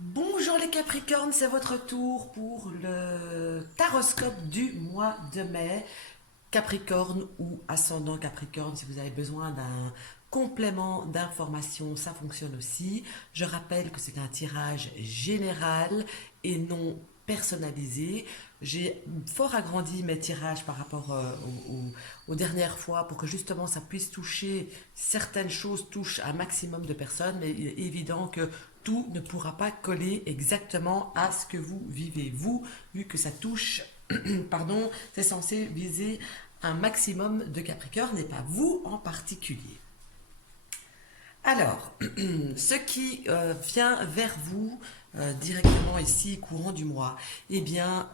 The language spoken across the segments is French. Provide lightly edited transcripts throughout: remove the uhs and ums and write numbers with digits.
Bonjour les Capricornes, c'est votre tour pour le taroscope du mois de mai. Capricorne ou ascendant Capricorne, si vous avez besoin d'un complément d'information, ça fonctionne aussi. Je rappelle que c'est un tirage général et non personnalisé. J'ai fort agrandi mes tirages par rapport aux dernières fois pour que justement ça puisse toucher certaines choses, touchent un maximum de personnes, mais il est évident que tout ne pourra pas coller exactement à ce que vous vivez. Vous, vu que ça touche, pardon, c'est censé viser un maximum de Capricorne et pas vous en particulier. Alors, ce qui vient vers vous directement ici, courant du mois, eh bien,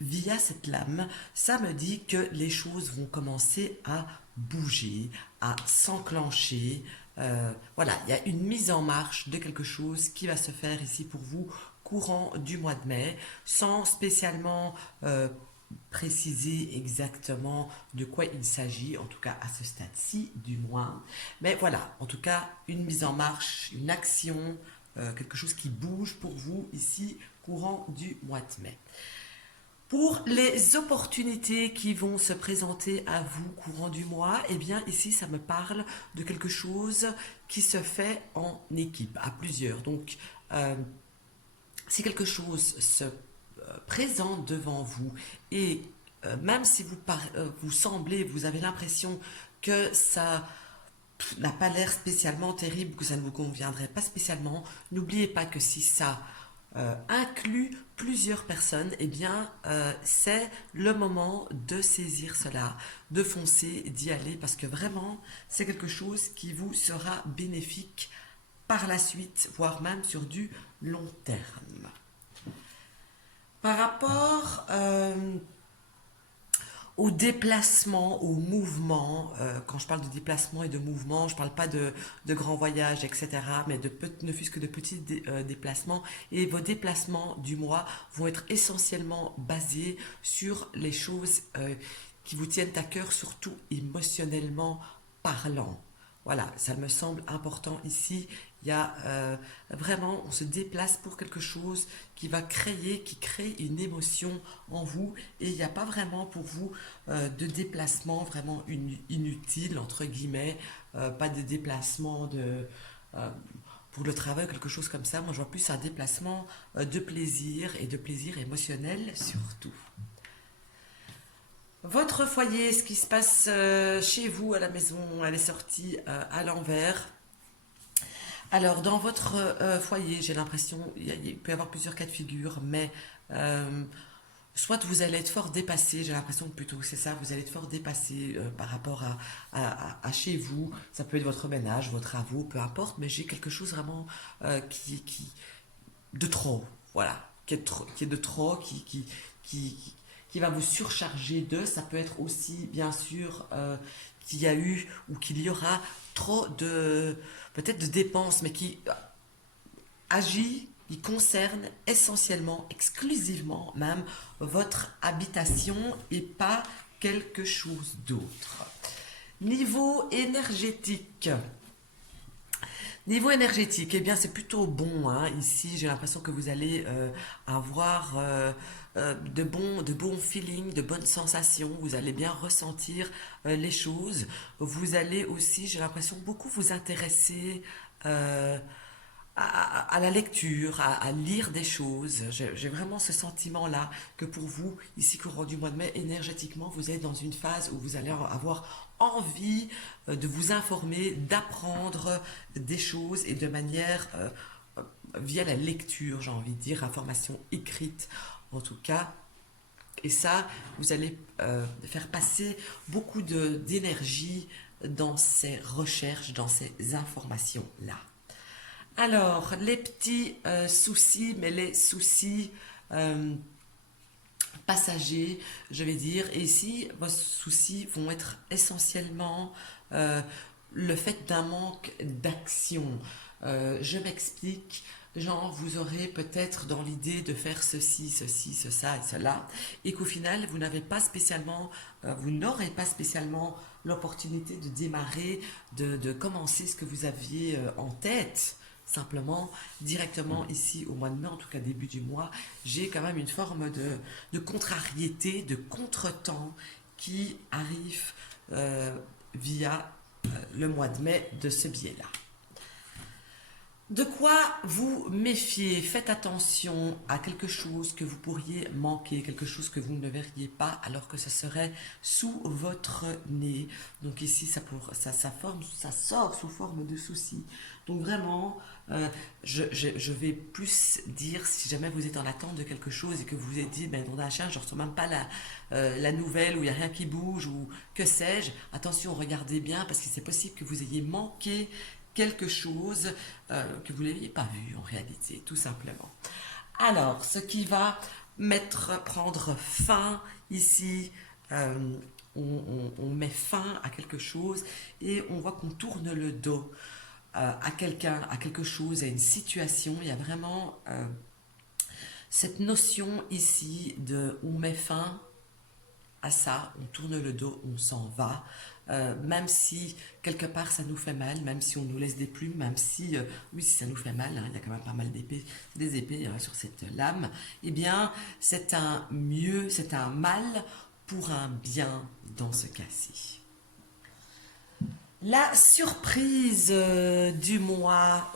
via cette lame, ça me dit que les choses vont commencer à bouger, à s'enclencher. Voilà, il y a une mise en marche de quelque chose qui va se faire ici pour vous courant du mois de mai, sans spécialement préciser exactement de quoi il s'agit, en tout cas à ce stade-ci du moins. Mais voilà, en tout cas, une mise en marche, une action, quelque chose qui bouge pour vous ici, courant du mois de mai. Pour les opportunités qui vont se présenter à vous courant du mois, eh bien ici ça me parle de quelque chose qui se fait en équipe, à plusieurs. Donc si quelque chose se présente devant vous et même si vous semblez, vous avez l'impression que ça n'a pas l'air spécialement terrible, que ça ne vous conviendrait pas spécialement, n'oubliez pas que si ça inclut plusieurs personnes, eh bien, c'est le moment de saisir cela, de foncer, d'y aller, parce que vraiment, c'est quelque chose qui vous sera bénéfique par la suite, voire même sur du long terme. Par rapport au déplacement, au mouvement, quand je parle de déplacement et de mouvement, je ne parle pas de grands voyages, etc., mais ne fût-ce que de petits déplacements. Et vos déplacements du mois vont être essentiellement basés sur les choses qui vous tiennent à cœur, surtout émotionnellement parlant. Voilà, ça me semble important ici. Il y a vraiment, on se déplace pour quelque chose qui crée une émotion en vous, et il n'y a pas vraiment pour vous de déplacement vraiment inutile, entre guillemets, pas de déplacement euh, pour le travail, quelque chose comme ça. Moi, je vois plus un déplacement de plaisir et de plaisir émotionnel surtout. Votre foyer, ce qui se passe chez vous à la maison, elle est sortie à l'envers. Alors, dans votre foyer, j'ai l'impression, il peut y avoir plusieurs cas de figure, mais euh, soit vous allez être fort dépassé, j'ai l'impression que plutôt c'est ça, vous allez être fort dépassé par rapport à chez vous. Ça peut être votre ménage, vos travaux, peu importe, mais j'ai quelque chose vraiment de trop, voilà, qui est de trop, qui va vous surcharger de. Ça peut être aussi, bien sûr, qu'il y a eu ou qu'il y aura trop de, peut-être de dépenses, mais qui agit, il concerne essentiellement, exclusivement même, votre habitation et pas quelque chose d'autre. Niveau énergétique. Niveau énergétique, eh bien c'est plutôt bon, hein. Ici, j'ai l'impression que vous allez avoir de bons feelings, de bonnes sensations. Vous allez bien ressentir les choses. Vous allez aussi, j'ai l'impression, beaucoup vous intéresser euh, à la lecture, à lire des choses. J'ai vraiment ce sentiment-là que pour vous, ici, courant du mois de mai, énergétiquement, vous êtes dans une phase où vous allez avoir envie de vous informer, d'apprendre des choses et de manière via la lecture, j'ai envie de dire, information écrite en tout cas. Et ça, vous allez faire passer beaucoup d'énergie dans ces recherches, dans ces informations-là. Alors, les petits soucis, mais les soucis passagers, je vais dire. Et ici, vos soucis vont être essentiellement euh, le fait d'un manque d'action. Je m'explique. Genre, vous aurez peut-être dans l'idée de faire ceci, ça et cela, et qu'au final, vous n'aurez pas spécialement l'opportunité de démarrer, de commencer ce que vous aviez en tête. Simplement, directement ici au mois de mai, en tout cas début du mois, j'ai quand même une forme de contrariété, de contretemps qui arrive via le mois de mai de ce biais-là. De quoi vous méfier? Faites attention à quelque chose que vous pourriez manquer, quelque chose que vous ne verriez pas alors que ça serait sous votre nez. Donc ici, ça sort sous forme de soucis. Donc vraiment, je vais plus dire, si jamais vous êtes en attente de quelque chose et que vous vous êtes dit, ben dans un chien, je ne reçois même pas la nouvelle, ou il n'y a rien qui bouge, ou que sais-je, attention, regardez bien, parce que c'est possible que vous ayez manqué quelque chose que vous n'aviez pas vu en réalité, tout simplement. Alors, ce qui va prendre fin ici, on met fin à quelque chose et on voit qu'on tourne le dos à quelqu'un, à quelque chose, à une situation. Il y a vraiment cette notion ici de on met fin à ça, on tourne le dos, on s'en va, même si quelque part ça nous fait mal, même si on nous laisse des plumes, même si, oui, si ça nous fait mal, hein, il y a quand même pas mal des épées sur cette lame, eh bien, c'est un mieux, c'est un mal pour un bien dans ce cas-ci. La surprise du mois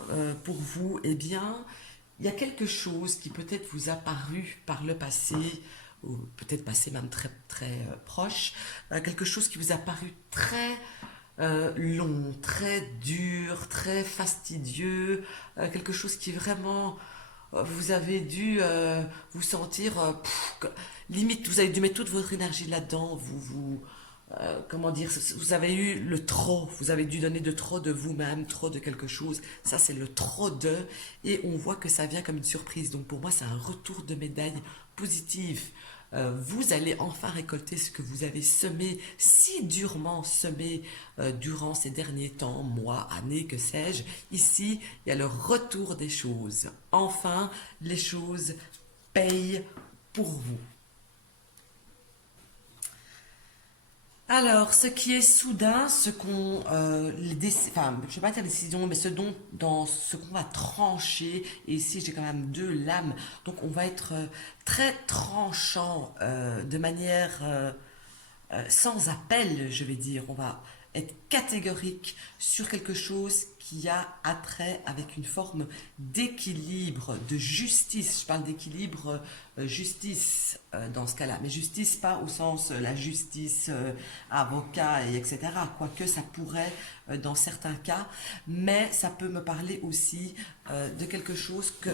pour vous, eh bien, il y a quelque chose qui peut-être vous a paru par le passé, ou peut-être passé même très, très proche, quelque chose qui vous a paru très long, très dur, très fastidieux, quelque chose qui vraiment vous avez dû vous sentir limite, vous avez dû mettre toute votre énergie là-dedans, comment dire, vous avez eu le trop, vous avez dû donner de trop de vous-même, trop de quelque chose, ça c'est le trop de, et on voit que ça vient comme une surprise, donc pour moi c'est un retour de médaille positif. Vous allez enfin récolter ce que vous avez semé, si durement semé durant ces derniers temps, mois, années, que sais-je. Ici, il y a le retour des choses. Enfin, les choses payent pour vous. Alors, ce qui est soudain, ce qu'on, enfin, je ne vais pas dire décision, mais dans ce qu'on va trancher, et ici j'ai quand même deux lames, donc on va être très tranchant de manière sans appel, je vais dire. On va être catégorique sur quelque chose qui a attrait avec une forme d'équilibre, de justice. Je parle d'équilibre, justice dans ce cas-là, mais justice pas au sens la justice avocat et etc. Quoique ça pourrait dans certains cas, mais ça peut me parler aussi de quelque chose que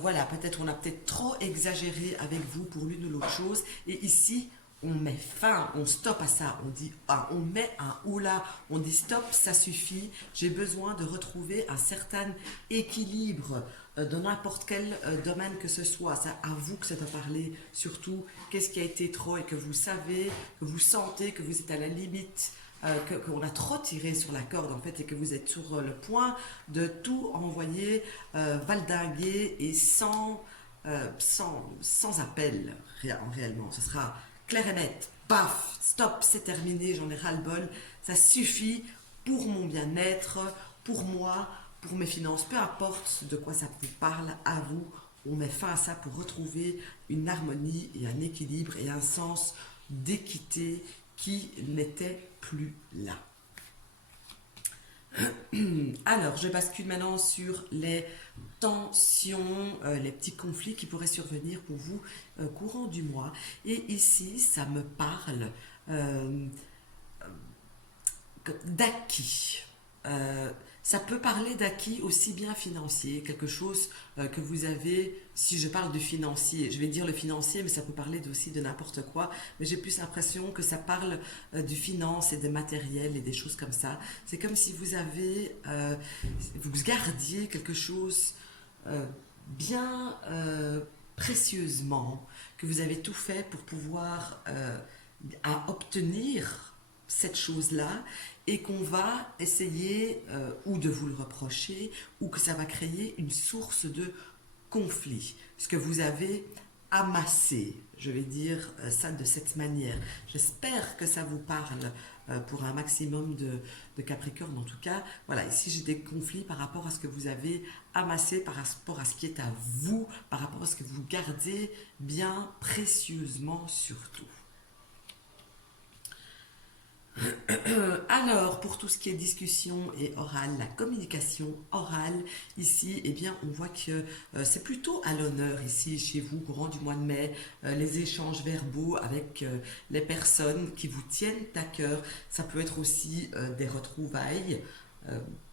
voilà, peut-être on a peut-être trop exagéré avec vous pour l'une ou l'autre chose, et ici on met fin, on stoppe à ça, on dit, ah, on met un oula, on dit stop, ça suffit, j'ai besoin de retrouver un certain équilibre dans n'importe quel domaine que ce soit. C'est à vous que ça doit parler, surtout qu'est-ce qui a été trop et que vous savez, que vous sentez que vous êtes à la limite, qu'on a trop tiré sur la corde en fait et que vous êtes sur le point de tout envoyer, valdinguer et sans appel réellement. Ce sera clair et net, paf, stop, c'est terminé, j'en ai ras-le-bol, ça suffit pour mon bien-être, pour moi, pour mes finances, peu importe de quoi ça vous parle, à vous, on met fin à ça pour retrouver une harmonie et un équilibre et un sens d'équité qui n'était plus là. Alors, je bascule maintenant sur les tensions, les petits conflits qui pourraient survenir pour vous courant du mois. Et ici, ça me parle d'acquis. Ça peut parler d'acquis aussi bien financier, quelque chose que vous avez, si je parle de financier, je vais dire le financier, mais ça peut parler aussi de n'importe quoi, mais j'ai plus l'impression que ça parle du finance et des matériels et des choses comme ça. C'est comme si vous gardiez quelque chose bien précieusement, que vous avez tout fait pour pouvoir à obtenir cette chose-là et qu'on va essayer ou de vous le reprocher ou que ça va créer une source de conflit. Ce que vous avez amassé, je vais dire ça de cette manière. J'espère que ça vous parle pour un maximum de Capricorne en tout cas. Voilà, ici j'ai des conflits par rapport à ce que vous avez amassé, par rapport à ce qui est à vous, par rapport à ce que vous gardez bien précieusement surtout. Alors, pour tout ce qui est discussion et orale, la communication orale, ici, eh bien, on voit que c'est plutôt à l'honneur ici, chez vous, courant du mois de mai, les échanges verbaux avec les personnes qui vous tiennent à cœur. Ça peut être aussi des retrouvailles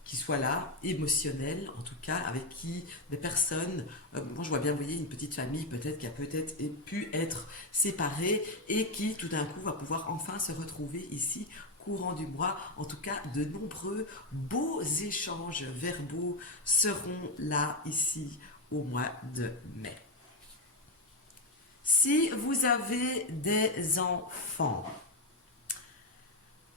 qui soient là, émotionnelles en tout cas, avec qui des personnes, moi je vois bien, vous voyez, une petite famille peut-être qui a peut-être pu être séparée et qui tout d'un coup va pouvoir enfin se retrouver ici courant du mois. En tout cas, de nombreux beaux échanges verbaux seront là ici au mois de mai. Si vous avez des enfants,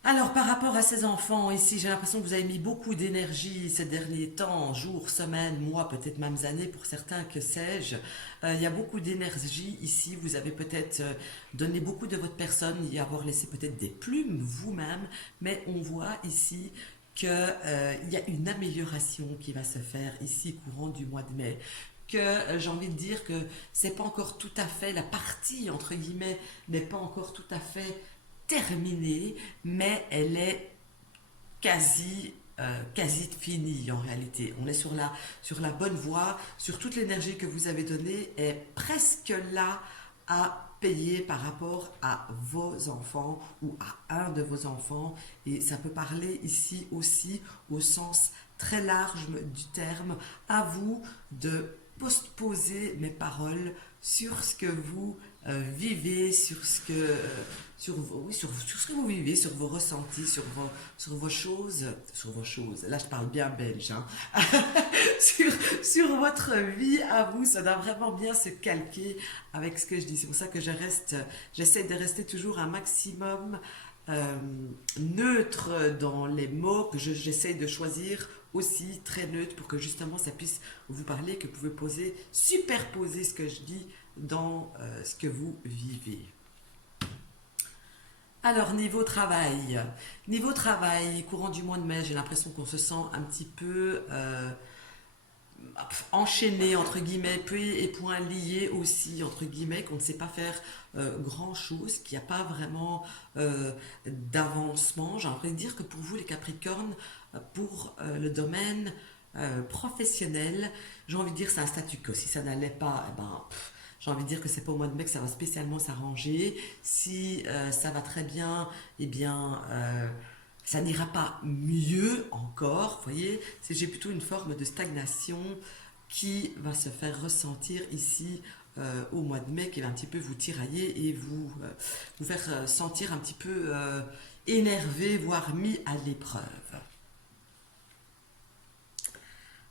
alors, par rapport à ces enfants, ici, j'ai l'impression que vous avez mis beaucoup d'énergie ces derniers temps, jours, semaines, mois, peut-être même années pour certains, que sais-je. Il y a beaucoup d'énergie ici. Vous avez peut-être donné beaucoup de votre personne, y avoir laissé peut-être des plumes vous-même, mais on voit ici qu'il y a une amélioration qui va se faire ici courant du mois de mai. Que j'ai envie de dire que c'est pas encore tout à fait, la partie entre guillemets n'est pas encore tout à fait terminée, mais elle est quasi finie en réalité. On est sur la bonne voie, sur toute l'énergie que vous avez donnée est presque là à payer par rapport à vos enfants ou à un de vos enfants. Et ça peut parler ici aussi au sens très large du terme, à vous de poser mes paroles sur ce que vous vivez, sur ce que vous vivez, sur vos ressentis, sur vos choses, là je parle bien belge, hein. sur votre vie à vous, ça doit vraiment bien se calquer avec ce que je dis. C'est pour ça que j'essaie de rester toujours un maximum neutre dans les mots, que j'essaie de choisir aussi très neutre pour que justement ça puisse vous parler, que vous pouvez superposer ce que je dis dans ce que vous vivez. Alors, niveau travail, courant du mois de mai, j'ai l'impression qu'on se sent un petit peu enchaîné, entre guillemets, pieds et poings liés aussi, entre guillemets, qu'on ne sait pas faire grand-chose, qu'il n'y a pas vraiment d'avancement. J'ai envie de dire que pour vous, les Capricornes, pour le domaine professionnel, j'ai envie de dire que c'est un statu quo. Si ça n'allait pas, eh ben, j'ai envie de dire que c'est pas au mois de mai que ça va spécialement s'arranger. Si ça va très bien, eh bien, ça n'ira pas mieux encore. Vous voyez, j'ai plutôt une forme de stagnation qui va se faire ressentir ici au mois de mai, qui va un petit peu vous tirailler et vous faire sentir un petit peu énervé, voire mis à l'épreuve.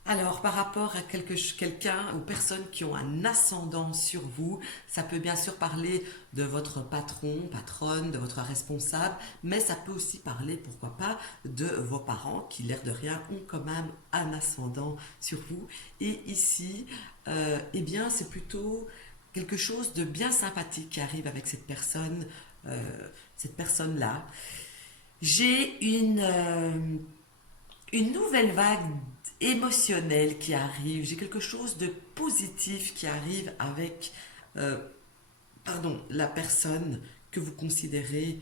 Alors, par rapport à quelqu'un ou personnes qui ont un ascendant sur vous, ça peut bien sûr parler de votre patron, patronne, de votre responsable, mais ça peut aussi parler, pourquoi pas, de vos parents qui, l'air de rien, ont quand même un ascendant sur vous. Et ici, eh bien, c'est plutôt quelque chose de bien sympathique qui arrive avec cette personne-là. J'ai une nouvelle vague émotionnelle qui arrive, j'ai quelque chose de positif qui arrive avec la personne que vous considérez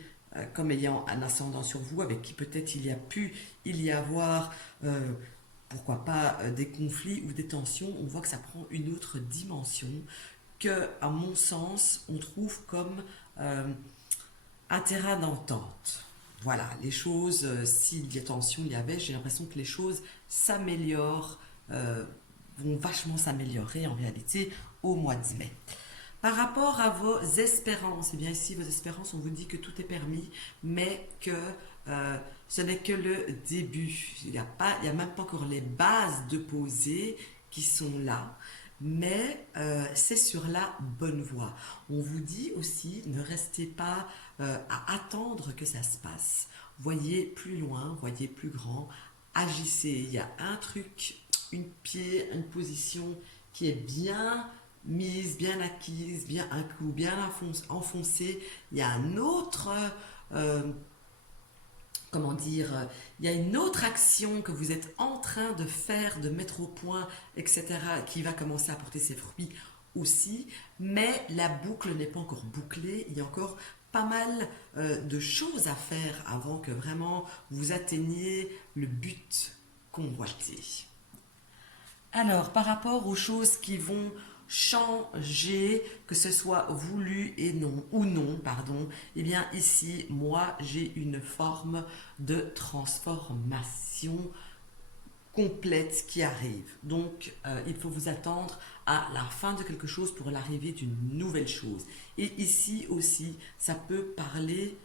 comme ayant un ascendant sur vous, avec qui peut-être il y avoir pourquoi pas des conflits ou des tensions. On voit que ça prend une autre dimension que, à mon sens, on trouve comme un terrain d'entente. Voilà, les choses, si des tensions il y avait, j'ai l'impression que les choses s'améliorent, vont vachement s'améliorer en réalité au mois de mai. Par rapport à vos espérances, eh bien ici, vos espérances, on vous dit que tout est permis, mais que ce n'est que le début. Il n'y a même pas encore les bases de poser qui sont là, mais c'est sur la bonne voie. On vous dit aussi, ne restez pas à attendre que ça se passe. Voyez plus loin, voyez plus grand, agissez. Il y a un truc, une position qui est bien mise, bien acquise, bien un coup, bien enfoncée. Il y a un autre comment dire, il y a une autre action que vous êtes en train de faire, de mettre au point, etc., qui va commencer à porter ses fruits aussi, mais la boucle n'est pas encore bouclée, il y a encore pas mal de choses à faire avant que vraiment vous atteigniez le but convoité. Alors, par rapport aux choses qui vont changer, que ce soit voulu et non, ou non, pardon, eh bien ici, moi, j'ai une forme de transformation complète qui arrive. Donc, il faut vous attendre à la fin de quelque chose pour l'arrivée d'une nouvelle chose. Et ici aussi, ça peut parler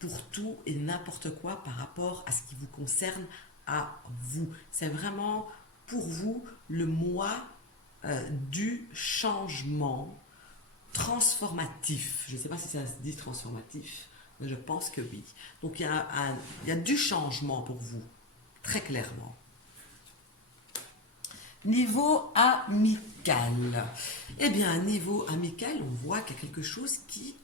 pour tout et n'importe quoi par rapport à ce qui vous concerne à vous. C'est vraiment pour vous le mois du changement transformatif. Je ne sais pas si ça se dit transformatif, mais je pense que oui. Donc il y a du changement pour vous, très clairement. Niveau amical. Eh bien, niveau amical, on voit qu'il y a quelque chose qui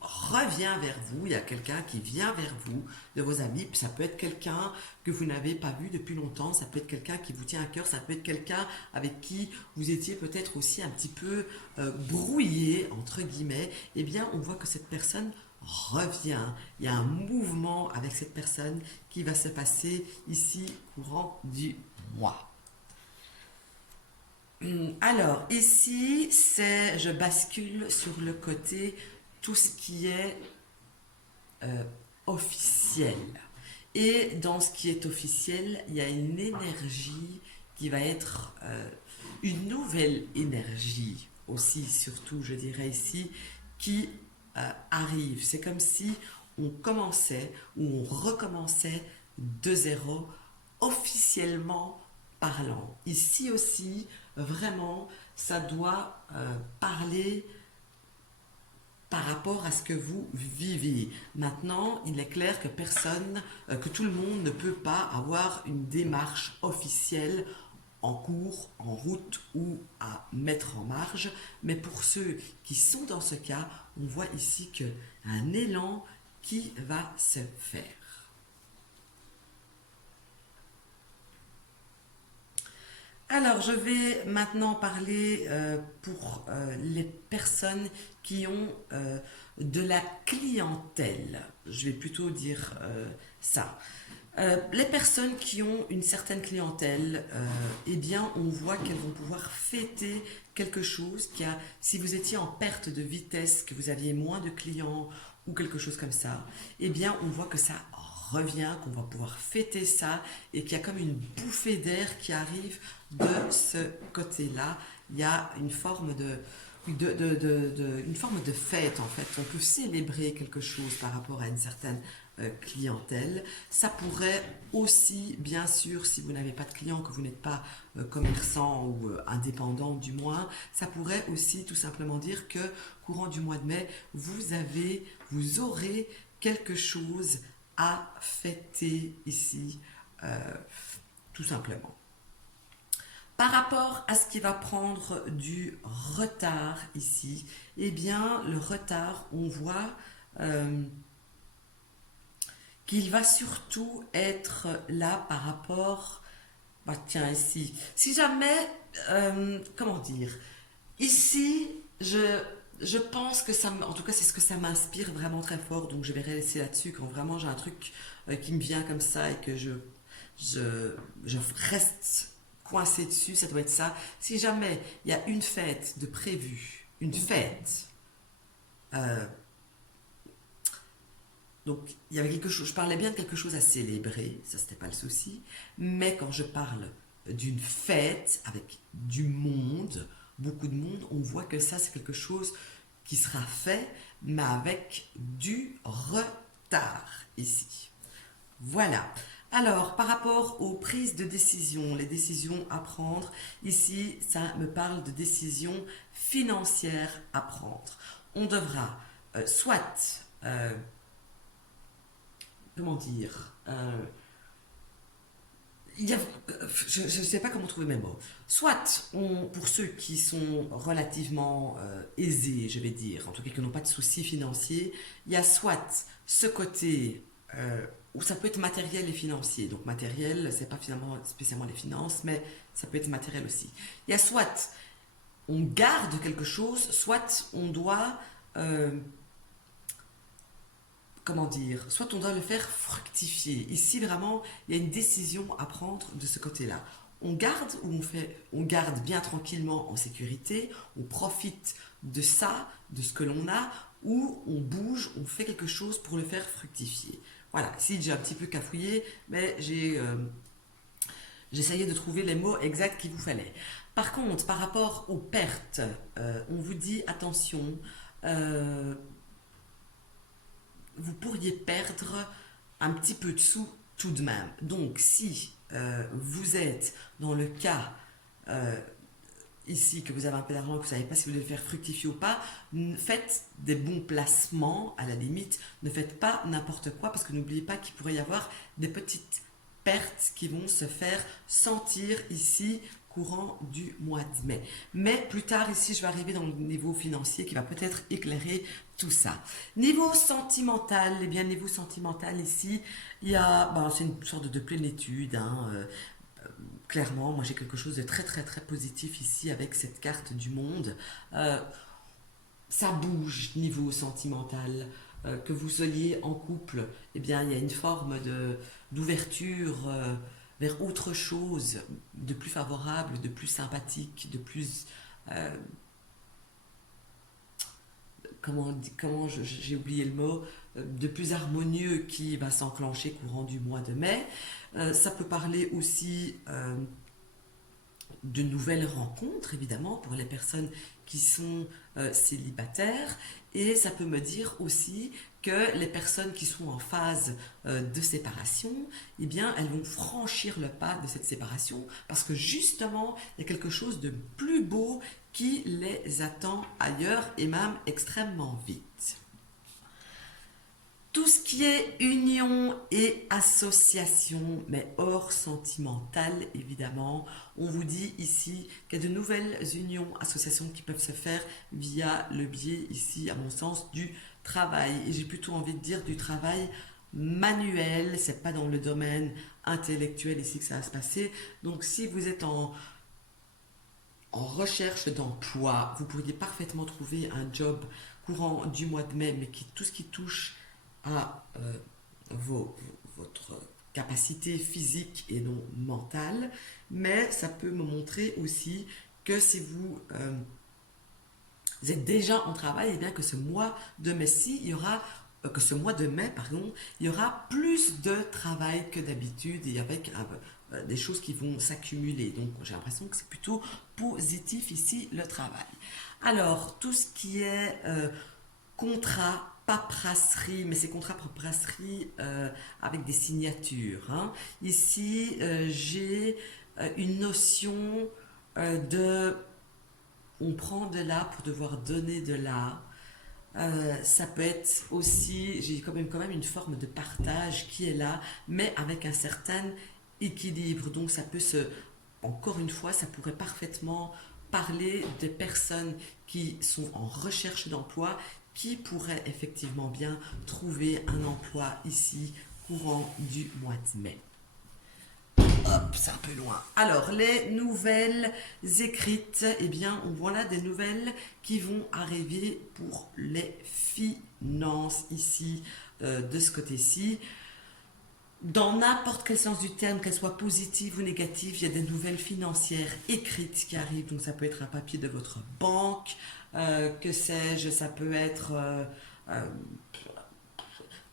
revient vers vous, il y a quelqu'un qui vient vers vous, de vos amis, ça peut être quelqu'un que vous n'avez pas vu depuis longtemps, ça peut être quelqu'un qui vous tient à cœur, ça peut être quelqu'un avec qui vous étiez peut-être aussi un petit peu brouillé, entre guillemets, eh bien on voit que cette personne revient, il y a un mouvement avec cette personne qui va se passer ici courant du mois. Alors, ici, je bascule sur le côté tout ce qui est officiel. Et dans ce qui est officiel, il y a une énergie qui va être une nouvelle énergie aussi, surtout, je dirais ici, qui arrive. C'est comme si on commençait ou on recommençait de zéro, officiellement parlant. Ici aussi, vraiment, ça doit parler par rapport à ce que vous vivez. Maintenant, il est clair que que tout le monde ne peut pas avoir une démarche officielle en cours, en route ou à mettre en marge. Mais pour ceux qui sont dans ce cas, on voit ici un élan qui va se faire. Alors, je vais maintenant parler pour les personnes qui ont de la clientèle. Je vais plutôt dire ça. Les personnes qui ont une certaine clientèle, eh bien, on voit qu'elles vont pouvoir fêter quelque chose si vous étiez en perte de vitesse, que vous aviez moins de clients ou quelque chose comme ça, eh bien, on voit que ça revient, qu'on va pouvoir fêter ça et qu'il y a comme une bouffée d'air qui arrive de ce côté-là. Il y a une forme une forme de fête en fait. On peut célébrer quelque chose par rapport à une certaine clientèle. Ça pourrait aussi, bien sûr, si vous n'avez pas de clients, que vous n'êtes pas commerçant ou indépendant du moins, ça pourrait aussi tout simplement dire que courant du mois de mai, vous aurez quelque chose à fêter ici, tout simplement. Par rapport à ce qui va prendre du retard ici, eh bien, le retard, on voit qu'il va surtout être là par rapport, tiens, ici, si jamais, comment dire, ici, je pense que en tout cas, c'est ce que ça m'inspire vraiment très fort, donc je vais rester là-dessus quand vraiment j'ai un truc qui me vient comme ça et que je reste coincé dessus, ça doit être ça. Si jamais il y a une fête de prévue, une fête, donc il y avait quelque chose, je parlais bien de quelque chose à célébrer, ça c'était pas le souci, mais quand je parle d'une fête avec du monde, beaucoup de monde, on voit que ça c'est quelque chose qui sera fait, mais avec du retard ici. Voilà. Alors, par rapport aux prises de décision, les décisions à prendre, ici, ça me parle de décisions financières à prendre. On devra soit, comment dire, je ne sais pas comment trouver mes mots. Soit, pour ceux qui sont relativement aisés, je vais dire, en tout cas qui n'ont pas de soucis financiers, il y a soit ce côté ou ça peut être matériel et financier. Donc matériel, c'est pas finalement spécialement les finances, mais ça peut être matériel aussi. Il y a soit on garde quelque chose, soit on doit, euh, comment dire, soit on doit le faire fructifier. Ici vraiment, il y a une décision à prendre de ce côté-là. On garde ou on garde bien tranquillement en sécurité, on profite de ça, de ce que l'on a, ou on bouge, on fait quelque chose pour le faire fructifier. Voilà, ici j'ai un petit peu cafouillé, mais j'essayais de trouver les mots exacts qu'il vous fallait. Par contre, par rapport aux pertes, on vous dit attention, euh, vous pourriez perdre un petit peu de sous tout de même. Donc, si vous êtes dans le cas ici que vous avez un peu d'argent, que vous ne savez pas si vous devez le faire fructifier ou pas, faites des bons placements à la limite. Ne faites pas n'importe quoi parce que n'oubliez pas qu'il pourrait y avoir des petites pertes qui vont se faire sentir ici courant du mois de mai. Mais plus tard ici, je vais arriver dans le niveau financier qui va peut-être éclairer tout ça. Niveau sentimental, eh bien niveau sentimental ici, il y a, ben, c'est une sorte de plénitude, hein, clairement, moi j'ai quelque chose de très très très positif ici avec cette carte du monde. Euh, Ça bouge niveau sentimental. Que vous soyez en couple, eh bien il y a une forme de d'ouverture vers autre chose, de plus favorable, de plus sympathique, de plus comment j'ai oublié le mot, de plus harmonieux qui va s'enclencher courant du mois de mai. Ça peut parler aussi de nouvelles rencontres, évidemment, pour les personnes qui sont célibataires. Et ça peut me dire aussi que les personnes qui sont en phase de séparation, eh bien, elles vont franchir le pas de cette séparation parce que justement, il y a quelque chose de plus beau qui les attend ailleurs et même extrêmement vite. Tout ce qui est union et association, mais hors sentimental évidemment, on vous dit ici qu'il y a de nouvelles unions, associations qui peuvent se faire via le biais ici, à mon sens, du travail. Et j'ai plutôt envie de dire du travail manuel, c'est pas dans le domaine intellectuel ici que ça va se passer. Donc si vous êtes en recherche d'emploi, vous pourriez parfaitement trouver un job courant du mois de mai, mais tout ce qui touche à votre capacité physique et non mentale, mais ça peut me montrer aussi que si vous êtes déjà en travail, et bien que ce mois de mai-ci, il y aura que ce mois de mai, pardon, il y aura plus de travail que d'habitude et avec des choses qui vont s'accumuler. Donc j'ai l'impression que c'est plutôt positif ici le travail. Alors tout ce qui est contrat, paperasserie, mais c'est contrat paperasserie avec des signatures, hein. Ici, j'ai une notion de on prend de là pour devoir donner de là. Ça peut être aussi, j'ai quand même une forme de partage qui est là, mais avec un certain équilibre. Donc ça peut encore une fois, ça pourrait parfaitement parler de personnes qui sont en recherche d'emploi, qui pourraient effectivement bien trouver un emploi ici courant du mois de mai. Hop, c'est un peu loin. Alors, les nouvelles écrites, eh bien, on voit là des nouvelles qui vont arriver pour les finances ici, de ce côté-ci. Dans n'importe quel sens du terme, qu'elle soit positive ou négative, il y a des nouvelles financières écrites qui arrivent. Donc ça peut être un papier de votre banque, que sais-je, ça peut être euh,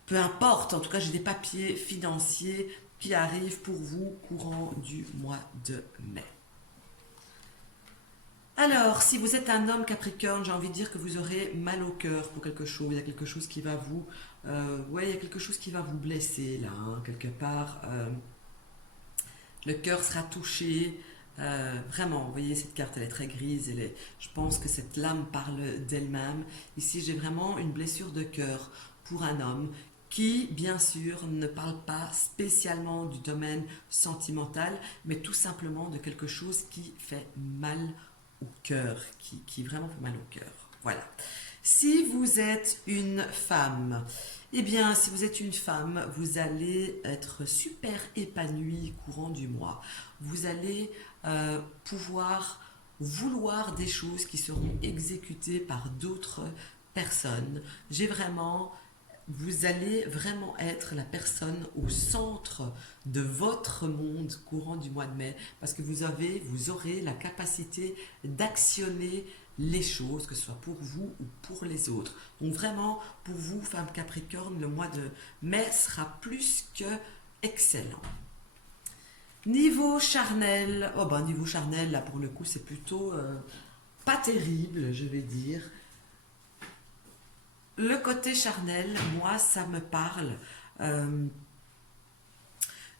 peu importe, en tout cas j'ai des papiers financiers qui arrivent pour vous courant du mois de mai. Alors, si vous êtes un homme Capricorne, j'ai envie de dire que vous aurez mal au cœur pour quelque chose. Il y a quelque chose qui va il y a quelque chose qui va vous blesser là, hein, quelque part. Le cœur sera touché. Vraiment, vous voyez, cette carte, elle est très grise. Je pense que cette lame parle d'elle-même. Ici, j'ai vraiment une blessure de cœur pour un homme qui, bien sûr, ne parle pas spécialement du domaine sentimental, mais tout simplement de quelque chose qui fait mal au cœur, qui vraiment fait mal au cœur. Voilà. Si vous êtes une femme, Eh bien, si vous êtes une femme, vous allez être super épanouie courant du mois. Vous allez pouvoir vouloir des choses qui seront exécutées par d'autres personnes. Vous allez vraiment être la personne au centre de votre monde courant du mois de mai parce que vous aurez la capacité d'actionner les choses, que ce soit pour vous ou pour les autres. Donc vraiment, pour vous, femme Capricorne, le mois de mai sera plus que excellent. Niveau charnel, oh ben niveau charnel, là pour le coup, c'est plutôt pas terrible, je vais dire. Le côté charnel, moi, ça me parle euh,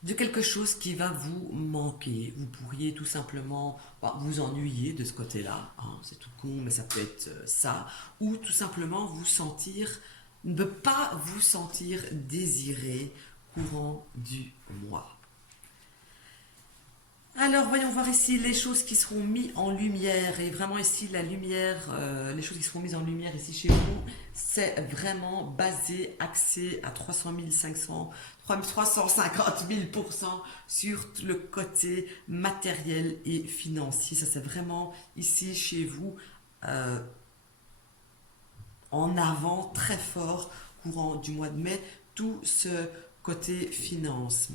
de quelque chose qui va vous manquer. Vous pourriez tout simplement vous ennuyer de ce côté-là, hein, c'est tout con, mais ça peut être ça, ou tout simplement ne pas vous sentir désiré courant du mois. Alors, voyons voir ici les choses qui seront mises en lumière. Et vraiment ici, la lumière, les choses qui seront mises en lumière ici chez vous, c'est vraiment basé, axé à 300 500, 350 000% sur le côté matériel et financier. Ça, c'est vraiment ici chez vous euh, en avant très fort courant du mois de mai, tout ce côté finance.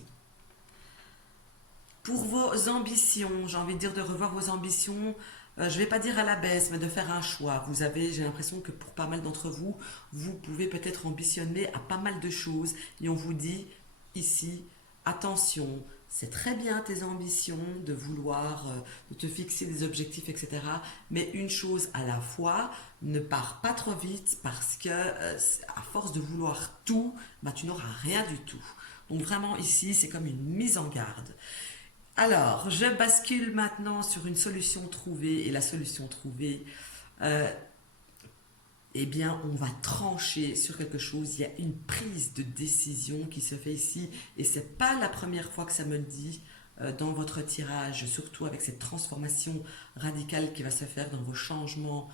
Pour vos ambitions, j'ai envie de dire de revoir vos ambitions, je ne vais pas dire à la baisse, mais de faire un choix. J'ai l'impression que pour pas mal d'entre vous, vous pouvez peut-être ambitionner à pas mal de choses et on vous dit ici, attention, c'est très bien tes ambitions de vouloir, de te fixer des objectifs, etc. Mais une chose à la fois, ne pars pas trop vite parce que à force de vouloir tout, bah, tu n'auras rien du tout. Donc vraiment ici, c'est comme une mise en garde. Alors, je bascule maintenant sur une solution trouvée. Et la solution trouvée, euh, eh bien, on va trancher sur quelque chose. Il y a une prise de décision qui se fait ici. Et c'est pas la première fois que ça me le dit dans votre tirage, surtout avec cette transformation radicale qui va se faire dans vos changements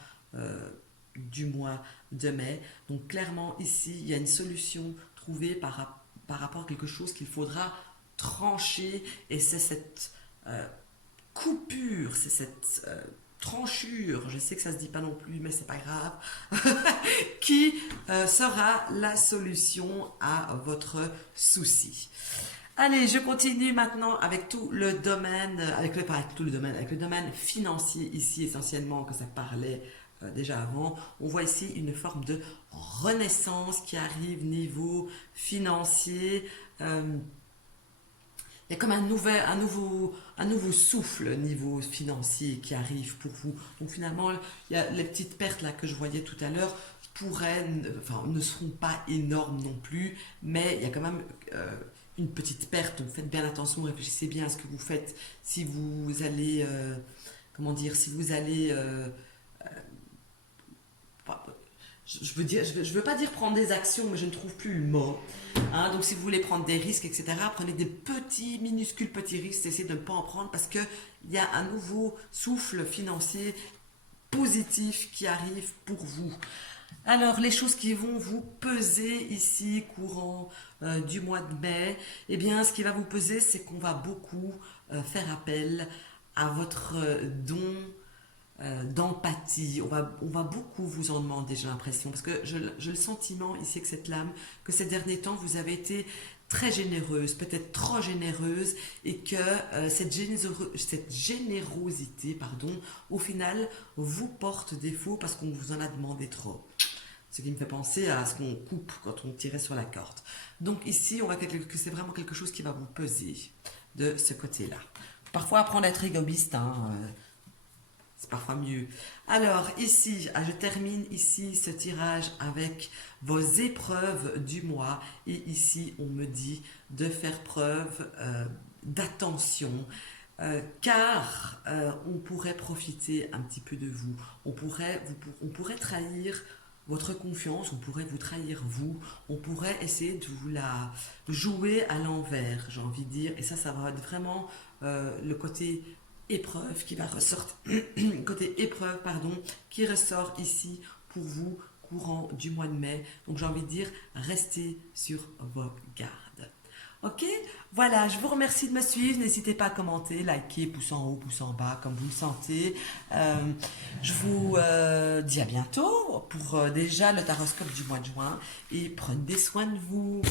du mois de mai. Donc, clairement, ici, il y a une solution trouvée par rapport à quelque chose qu'il faudra trancher, et c'est cette coupure, c'est cette tranchure, je sais que ça se dit pas non plus, mais c'est pas grave, qui sera la solution à votre souci. Allez, je continue maintenant avec tout le domaine, avec le domaine financier ici essentiellement que ça parlait déjà avant. On voit ici une forme de renaissance qui arrive niveau financier. Il y a comme un nouveau souffle niveau financier qui arrive pour vous. Donc finalement, il y a les petites pertes là que je voyais tout à l'heure ne seront pas énormes non plus, mais il y a quand même une petite perte. Donc faites bien attention, réfléchissez bien à ce que vous faites. Si vous allez, si vous allez je veux pas dire prendre des actions, mais je ne trouve plus le mot. Hein, donc si vous voulez prendre des risques, etc., prenez des minuscules petits risques, essayez de ne pas en prendre parce qu'il y a un nouveau souffle financier positif qui arrive pour vous. Alors, les choses qui vont vous peser ici, courant du mois de mai, eh bien, ce qui va vous peser, c'est qu'on va beaucoup faire appel à votre don d'empathie. On va beaucoup vous en demander, j'ai l'impression, parce que j'ai le sentiment ici avec cette lame que ces derniers temps, vous avez été très généreuse, peut-être trop généreuse, et que cette générosité, pardon, au final, vous porte défaut parce qu'on vous en a demandé trop. Ce qui me fait penser à ce qu'on coupe quand on tirait sur la corde. Donc ici, on voit que c'est vraiment quelque chose qui va vous peser de ce côté-là. Parfois, apprendre à être égoïste, hein, c'est parfois mieux. Alors ici, je termine ici ce tirage avec vos épreuves du mois. Et ici, on me dit de faire preuve d'attention. Car on pourrait profiter un petit peu de vous. On pourrait trahir votre confiance, on pourrait vous trahir vous, on pourrait essayer de vous la jouer à l'envers, j'ai envie de dire. Et ça va être vraiment le côté épreuve qui va ressortir, côté épreuve, pardon, qui ressort ici pour vous courant du mois de mai. Donc j'ai envie de dire, restez sur vos gardes. Ok, voilà, je vous remercie de me suivre. N'hésitez pas à commenter, liker, pouce en haut, pouce en bas, comme vous le sentez. Je vous dis à bientôt pour déjà le taroscope du mois de juin et prenez soin de vous.